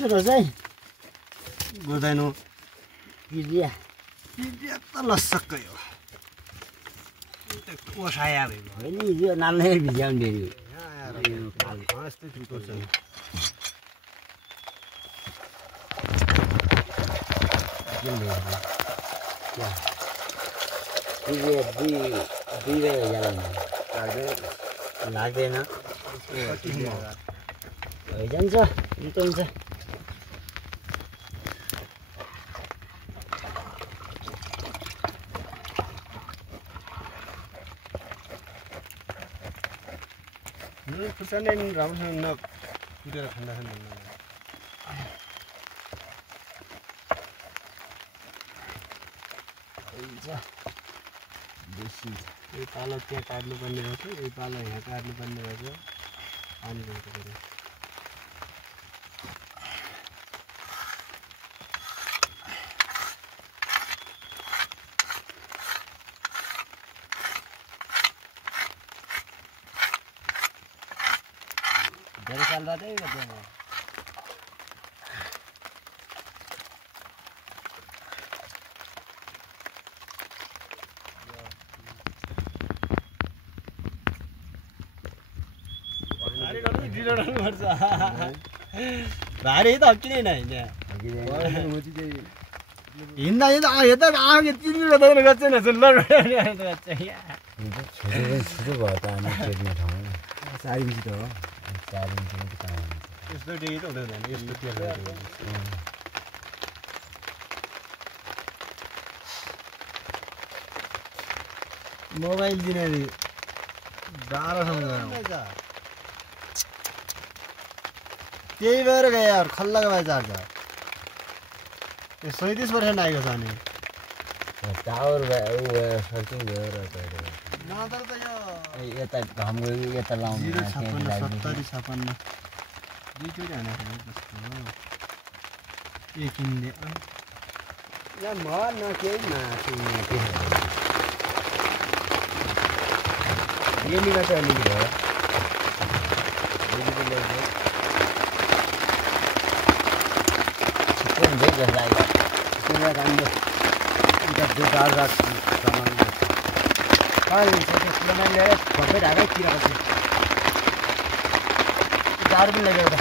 सुरु चाहिँ गोदाइनो पिडिया त लसक्कै हो ओसाया भयो होइन यो नाल्नै भिजाउने यस्तै ठुलो छ लाग्दैन भइजान्छ मिठो हुन्छ खुर्सानी राम्रोसँग नकुटेर ठन्डा खानु बेसी यो पालो त्यहाँ काट्नुपर्ने रहेछ यो पालो यहाँ काट्नुपर्ने रहेछ पानी गर्नु पऱ्यो धेरै साल बादै गर्दैन भारी त किन होइन हिँड्दा हिँड्दा यता आगे तिनीहरू गर्छ नि छिटो भयो त अनि टेक्ने ठाउँ 4 इन्ची त हो 4 इन्च यस्तो डेगी त हुँदैन यस्तो तेल मोबाइल दिने 1200 गयो त्यही भएर गयो यार खल्ला गयो चार्जर 37% आएको छ नि टावर सर्चिङ भयो र नत्र त यो यता घाम गयो यता लाउनु 056 70 दुईचोटि हानेको कस्तो एक किन्ने या म न केही माथि येलीमा चाहिँ अलिकति भयो येलीको ल्याएको छिटो हुन्छ जस्तो लाग्यो सुरुवात हामीले उता दुधार सामान त्यसमा ल्याएर सबै ढाकै किराको थियो दारू पनि लगेको त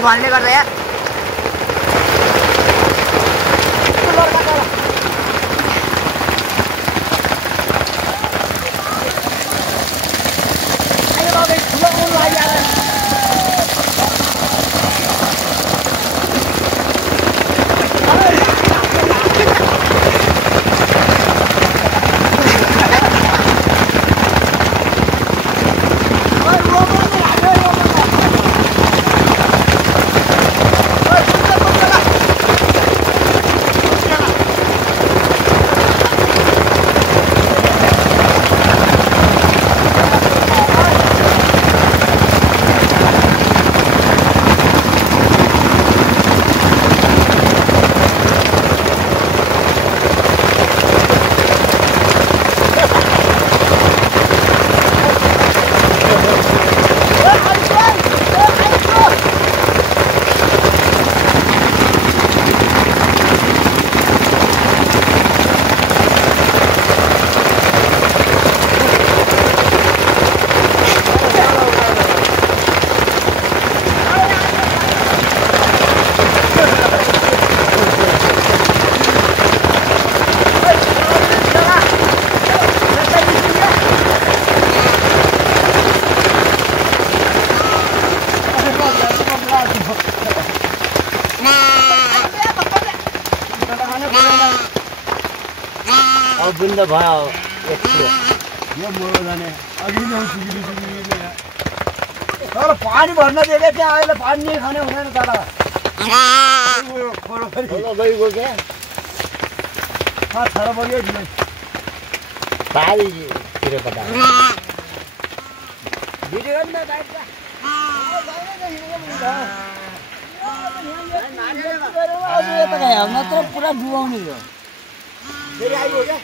घरले गर्दा यार बुन्द भयो यो मरो जाने अघि नै सुगिली तर पानी भर्न दिएको त्यहाँ अहिले पानी नै खाने हुँदैन तर खोलो गइगयो क्या छाडा बग्यो नि बारीतिर कता भिडियो गर्न बाइक मात्र पुरा डुबाउने हो फेरि आइगयो क्या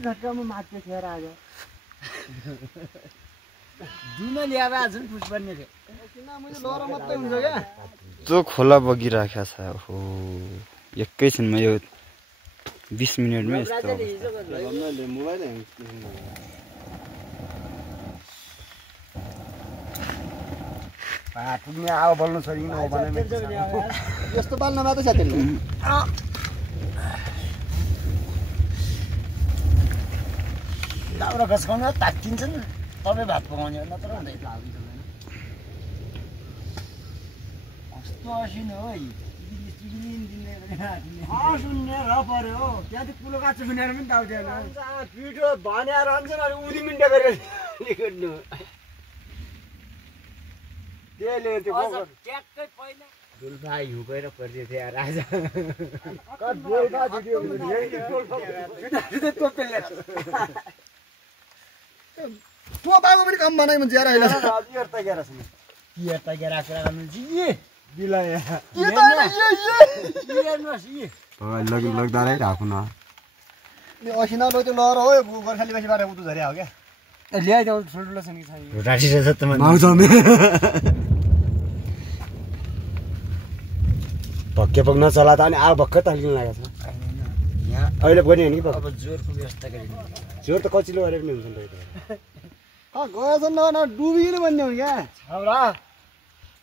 घटकामा माथि खेर आज दुन ल्याएर आज पुस पर्ने रे लहरा मात्रै हुन्छ क्या त्यो खोला बगिराखेको छ हो एकैछिनमा यो 20 मिनेटमै यस्तो मोबाइल पुग्ने आगो बल्नु छोरी यस्तो बाल्न मात्रै साथीहरु लाउरा खस्काउन तात्तिन्छ नि तपाईँ भात पकाउने हो नत्र हुँदैन कस्तो असिन हो सुन्ने र पर्यो हो त्यहाँ त कुलो काँचो सुनेर पनि दाउदैन पिठो भनेर रहन्छन् अनि उदी मिन्टा गरेर निकाल्नु त्यसले त्यो ट्याक्कै पहिला डुल्फा हिउकेर पर्दै थियो यार आज डुल्फा भिडियो तँ पनि काम बनाइ मान्छे यार अहिले तिहार तगेर सुन तिहार तगेर कुरा गर्नु चाहिँ बिलाया लग्दा रै राख्नु न असिना लो त्यो लहर हो गोर्खाली बेसीबाट उतु झरे हो क्या ल्याइदेऊ ठुल्ठुलो छन् कि छैन राठी रहेछ त भक्के पक्न चला त अनि आ भक्कै तल्किन लागेको छ यहाँ अहिले पनि होइन कि अब जोरको व्यवस्था गरिनु जोर त कचिलो गरे पनि हुन्छ नि गएछ न डुबिनु भन्ने हो क्या छाउरा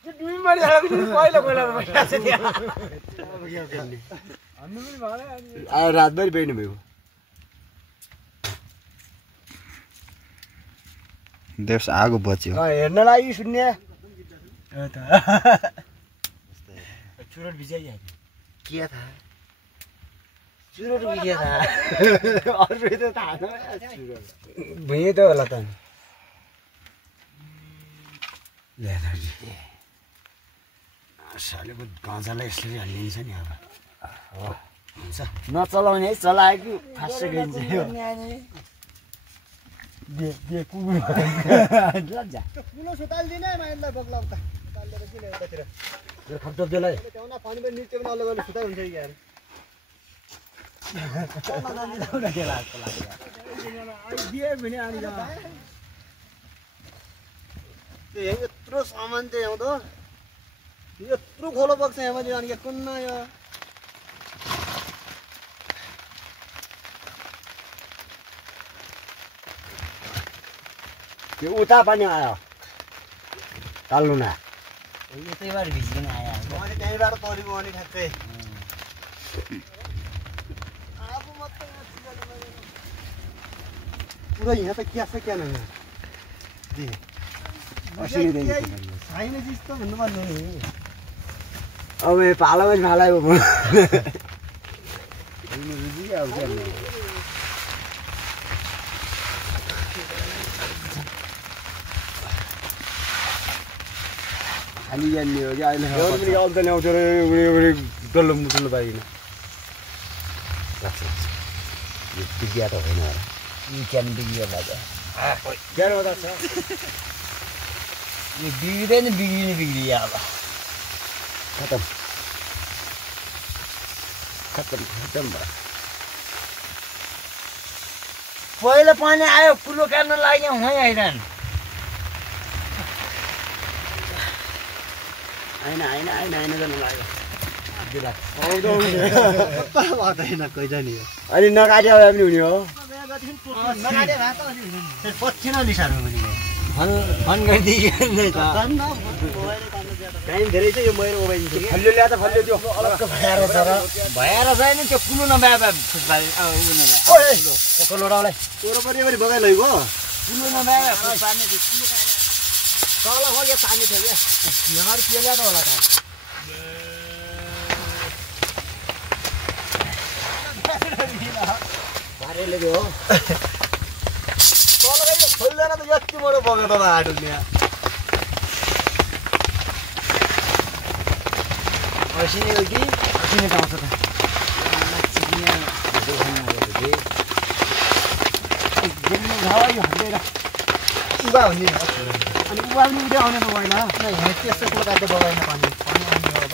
त्यो डुबी मरिहाल्यो पनि पहिलो पहिला बसिरहेको छ त्यहाँ भन्नु पनि भएन आयो रातभरि बेड्नु भयो देश आगो बच्यो हेर्न लागि शून्य चुरोट भिजाइहाल्यो के थाहा चुरोट भिजा थाहा अरू त थाहा भुइँ त होला त सालेको गाँजालाई यसरी हालिदिन्छ नि अब हुन्छ नचलाउने है चलायो कि फास्ट गइन्छ यो कुलो सुताल्दिने माइनलाई बग्ला उता सुताल्दिएर किन यतातिर यो खप्टोप्देलाई त्यहाँ पानी पनि निल्छ पनि अलग अलग सुताइ हुन्छ कि यार यत्रो सामान चाहिँ यहाँ त यत्रो खोलो बग्छ यहाँ मैले अनि कुन्न यो त्यो उता पनि आयो ताल्नुना यतैबाट भिजिकन आयो अनि त्यहीँबाट तरिको अनि ठ्याक्कै पुरा यहाँ त क्या छ क्या न छैन चिज त भन्नु पर्ने नि अब पालामा फालायो म खाली जान्ने हो कि अहिले पनि अल्छा ल्याउँछ र डल्लो मुटुल्नु पाइकन यो बिग्या त होइन क्यान बिग्रियो लाग्यो क्यान हो छ यो बिग्रिँदैन बिग्रियो अब खतम खतम खतम भयो पहिलो पानी आयो कुलो काट्न लाग्यो उहाँ आइरहन होइन होइन होइन होइन जानु लाग्यो अनि नकाट्यो भए पनि हुने हो पछि नलिसार्नु पनि फन गरिदिए टाइम धेरै छ यो मैले मोबाइल फल्यो ल्याएर फल्यो त्यो अलग्ग भएर छ र भएर छैन त्यो कुलो नभए लोडाउलाई तोरो पनि पनि बगाइ लैगो कुलो नभए पार्ने त्यो कुलो तल हो या तान्ने थियो क्या यहाँ के ल्याएको होला त भारेले हो तल खोल्दैन त यति बडो बग्यो त हाडुल यहाँ असिने हो कि असिने पाउँछ त उभा हुने अनि उभा पनि उठ्यो आउने त भएन यहाँ त्यस्तो कुरो काट्दै बगाएन पानी पानी आउने हो अब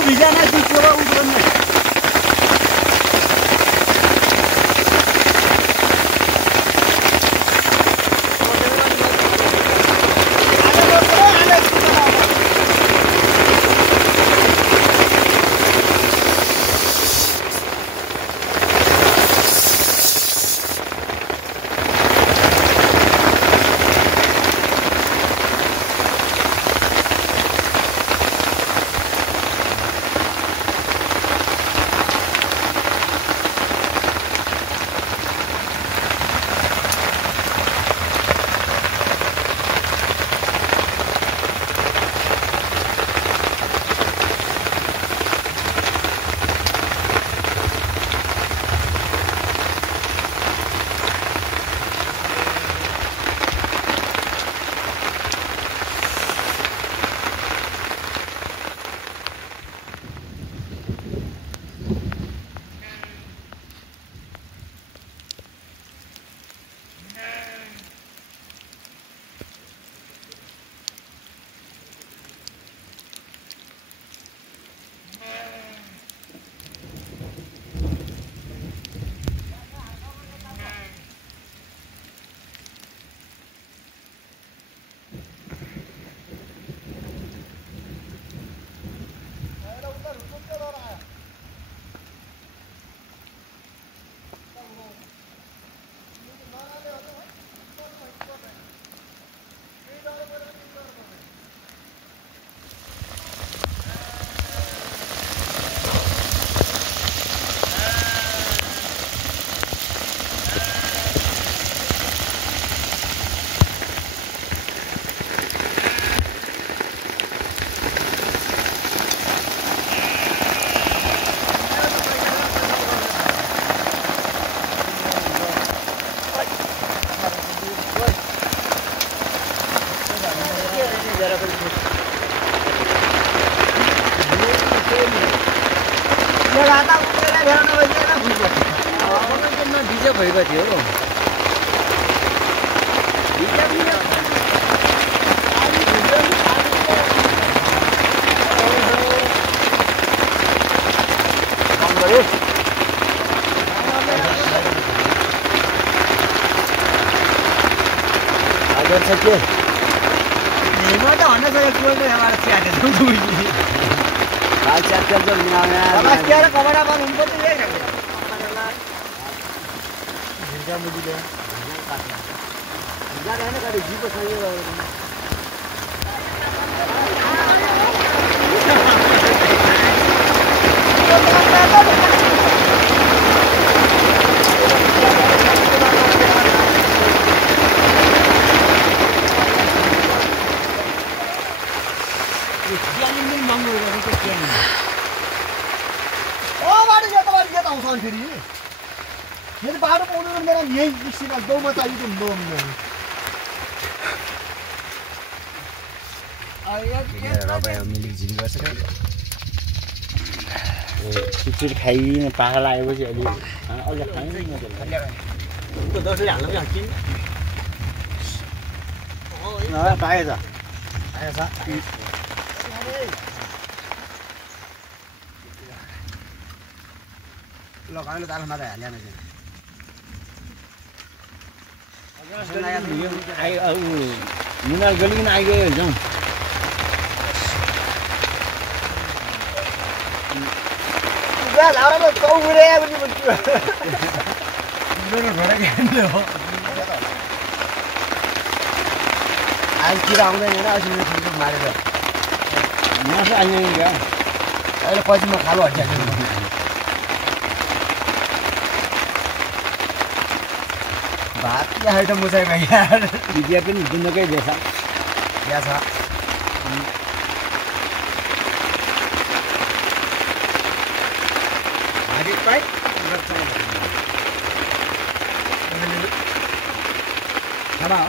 भिजाना चिसो उठ्दैन डिजे भएको थियो बाटो पाउनु मेरो यही निस्किन गाउँमा चाहिएको मिलिक झिल गर्छ खिचडी खाइ पाखा लागेपछि अलि अलि खाइन्छ दसैँ हाल्नु पनि हाल्छिन् पाएछ लगाउनु ताल मात्रै हाल्या मुनाल गलिकन आइगयो जाउँ आइतिर आउँदैन र अस्ति मारेर मासु आइन्छ क्या अहिले पछि म खालो हटिहाल्छु भात या आइटम मुसाइमा यार बिहा पनि दुनकै बेसा या छ आगे पाइ खाना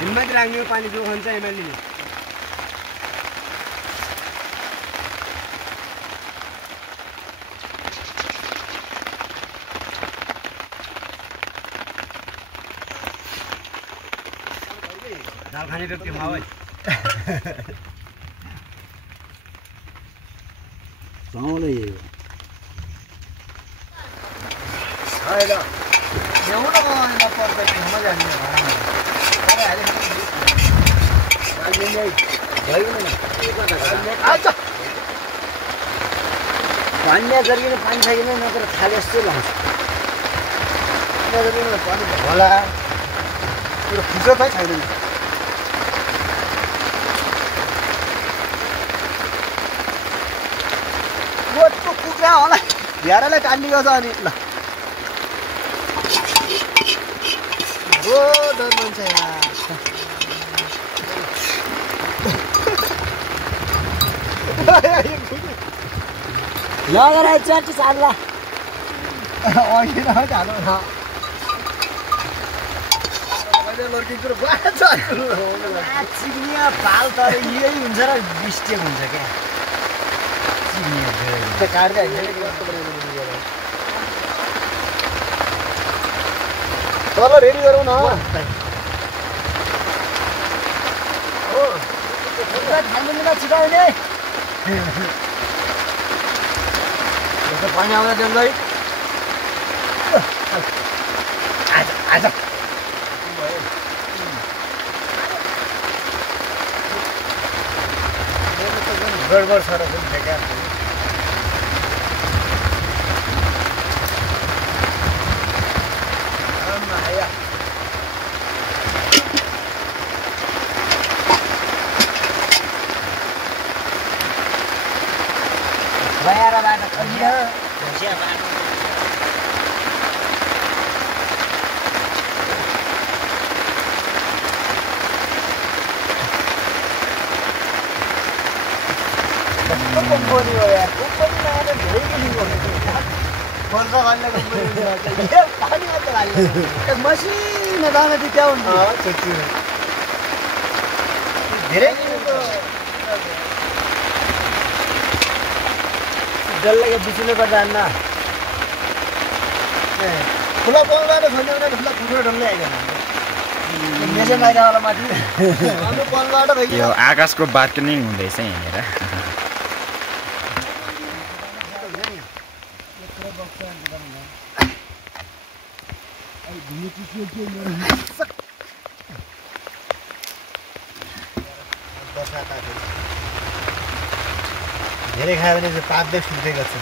हिम्मत राख्ने पानी जो खान्छ एमएलए दाल खाने व्यक्ति खाओ है गाउँले आइला ल्याउन न पर्छ कि मजा आउने पानी गरिकन पानी छैन नत्र खाले जस्तो लाग्छ पानी होला पुरो फुर्सद है छैन कुखुरा होला भ्यारालाई काट्ने गर्छ अनि ल डर मान्छ लगेर च्याटी चाल्ला अघि न झालो चिनिया पाल तर यही हुन्छ र मिस्टेक हुन्छ क्या काट्दै तल रेडी गरौँ न छिटाउने पानी आउँदा त्यसलाई आज गडबड छ र बेकार भएर बाटो खलियो भुसिया बाटो कम्पनी हो यार कम्पनी आएर धेरै किसिमको वर्ष भन्ने कम्पनी पानी मात्र हाल्यो मसिनो दाना चाहिँ क्या हुन्छ धेरै डल्लै बिचुले गर्दा जान्न खुला पलबाट खोज्यो भने खुला कुकुर डल्लै आइगयो मेसे माइरावाला माथि हाम्रो पलबाट यो आकाशको बाटो नै हुँदैछ यहाँनिर धेरै खायो भने चाहिँ पातले सुत्दै गर्छ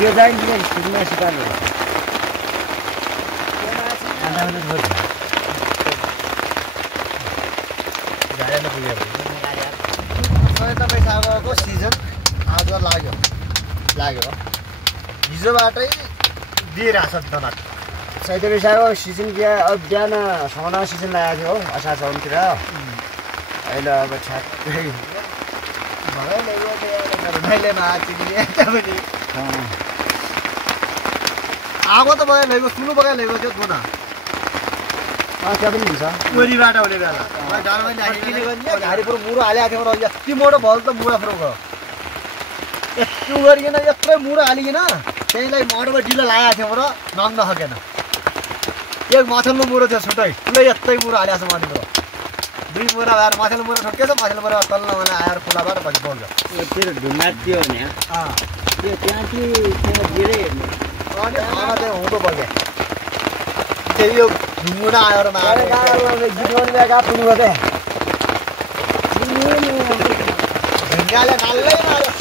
त्यो चाहिँ सुन्ने सिकाल्नु तपाईँ सागरको सिजन आज लाग्यो हिजोबाटै दिइरहेछ टमाटर सैतरी सागको सिजन बिहान समाउन सिजन लागेको थियो हो असार साउनतिर अहिले अब ठ्याक्कै आगो त भयो ल्याएको सुनु बगाइ ल्याएको थियो दुना त्यहाँ पनि हुन्छ कोरीबाट हुने बेला घारीपुर मुरो हालेको थियौँ र यति मोटो भयो त मुरा फुरो गयो यस्तो गरिकन यत्रै मुरो हालिकन त्यहीलाई मोटोमा ढिलो लगाएको थियौँ र नङ नसकेन एक माथिल्लो मुरो थियो छुट्टै ठुलै यस्तै मुरो हालेको छ माथिल्लो दुई मुरा भएर माथिल्लो मुरो ठोकेछ माथिल्लो मुरो तल्लो मलाई आएर खुलाबाट पछि बोल्छ त्यो ढुङ्गा त्यो नि त्यो त्यहाँ चाहिँ धेरै हेर्ने अनि खाना चाहिँ हुँदो बग्यो त्यही यो ढुङ्गुना आएर ढुङ्गाले नाल्लै मार्यो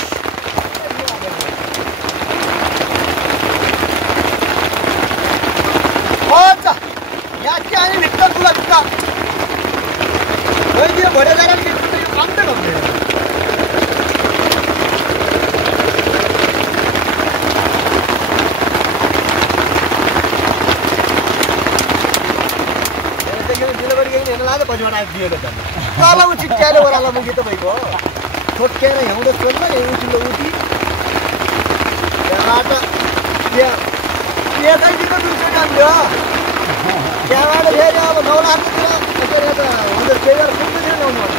यहाँ के आयो भित्र ठुला भित्र त्यो भोटे जग्गा कम्दै कम्दै पछिबाट आइदिएको त तल उ चिट्याएर ओह्रालो मुखी त भइगयो ठोक्केर हिउँदो छोड्न उठिलो उठी त्यहाँबाट त्यहाँदेखिको दुईचोटि आउँथ्यो त्यहाँबाट फेरि अब नौलातिर त्यसरी त हुँदो केही गरेर पुग्दै थियो ल्याउनु पर्छ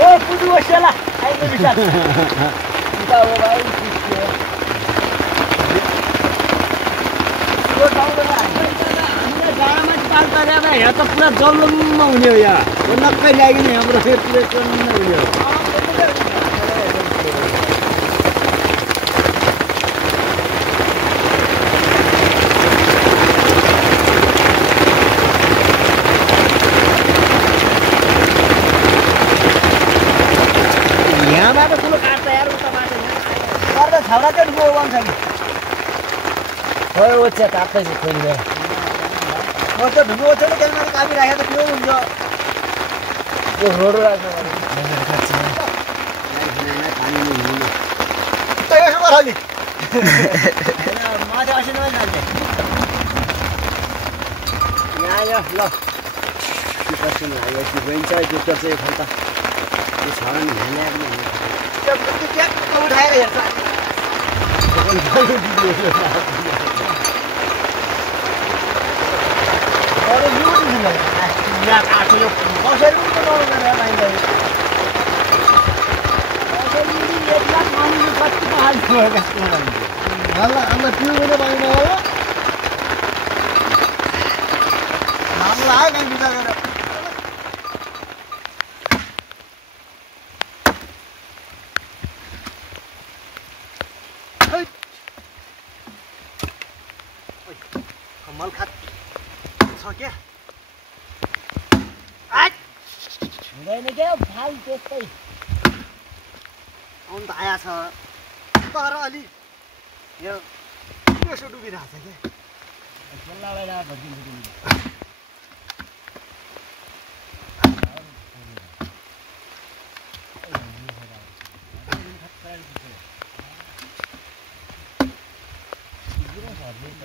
ओ पुग्नु सेला आइको विचार हो भाइ यहाँ त पुरा जल्लुम्म हुने हो यहाँ नक्कै ल्याइकन हाम्रो पुरै चल्न हुने हो यहाँबाट ठुलो काट्छ यार उता बाटो पर्दा छाउराकै ढुङ्गो बन्छ कि खोइ ओछ्या काट्दैछ खोइले म त ढुङ्गो ओछ्याले क्यामेरा कापिराखेको त त्यो हुन्छ त्यो रोडो राख्नु यसो गर अलि माथि असिनामै जान्छ यहाँ आयो ल पिकसन लाग्यो कि बहिन्छ त्यो चाहिँ खल्ता त्यो छ भने ल्याएको त्यो उठाएर हेर्छ यहाँ काट्यो यो कसरी पनि त नहुँदैन माइन्दै अन्त त्यो पनि पाइँदैन होला हाम्रो आयो कहीँ विचार गरेर कमल खात छ क्या हुँदैन क्या फाल त्यस्तै आउनु त आएको छ तर अलि यो यसो डुबिरहेको छ क्या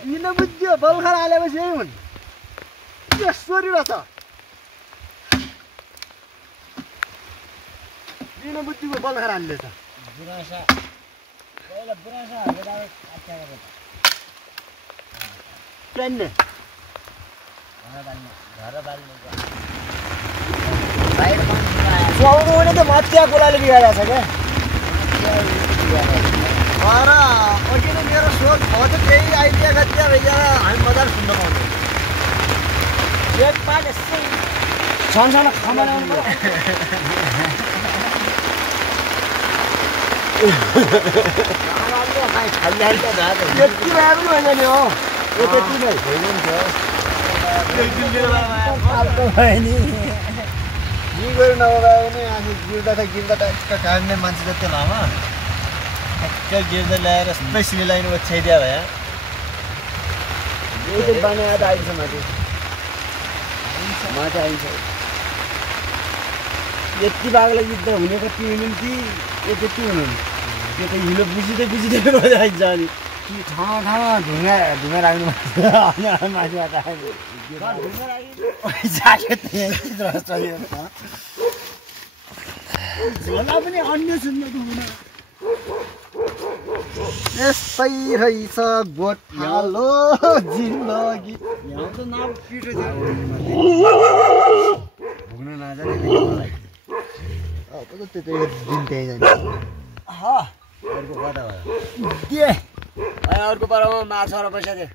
किन बुझ्यो बलखर हालेपछि यही हुन् यसरी रहेछ किन बुझ्यो बलखर हाल्ने त प्यान्ने सुहाउनु भने त मत्या कुराले बिगारेको छ क्या तर अघि नै मेरो सोच भयो त त्यही आइडिया गत्या भइएर हामी मजाले सुन्न पाउँछौँ एकपाट यसै सानो खाना ल्याउनु यति भए पनि होइन नि हो त्यति नै गएर नभए पनि आफू गिर्दा त यसको काट्ने मान्छे जति लामा ठ्याक्कै गिर्दा ल्याएर स्पेसली लाइन ओछ्याइदिया भए बनाएर त आइन्छ माथि आइन्छ यति बाघलाई युद्ध हुने कति हुनु कि यो त्यति हुनु त्यो त हिलो बुझिँदै आइन्छ अनि ठाउँमा ढुङ्गा राख्नु माथिबाट झोला पनि अन्य सुन्नु हुन यस्तै रहेछ गोठालो जिन्दगी यहाँ त नाम पिटो भुग्न नजाने अब त त्यतै दिन त्यही जान्छ अर्को कता भयो अर्को पारामा मार्छ र पैसा दे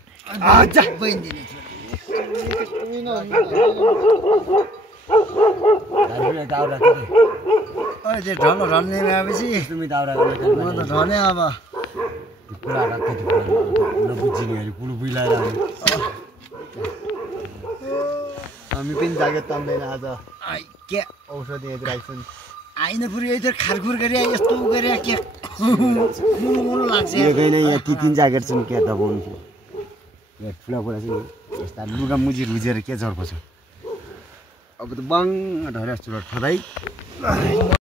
ढल्ने भएपछि म त ढले अब कुरा नबुझिनेहरू कुलो बुझाएर हामी पनि जागेत तान्दैन आज के औषधिहरू राख्छन् आइन पुरै यति खारखुर गरे यस्तो गरे के कुलो लाग्छ यहाँ तिन ज्याकेट छन् के दबाउनु थियो यहाँ ठुला कुरा चाहिँ यस्ता लुगा मुजी रुजेर के जर्को छ अब त बङ ढले जस्तो ठदाइ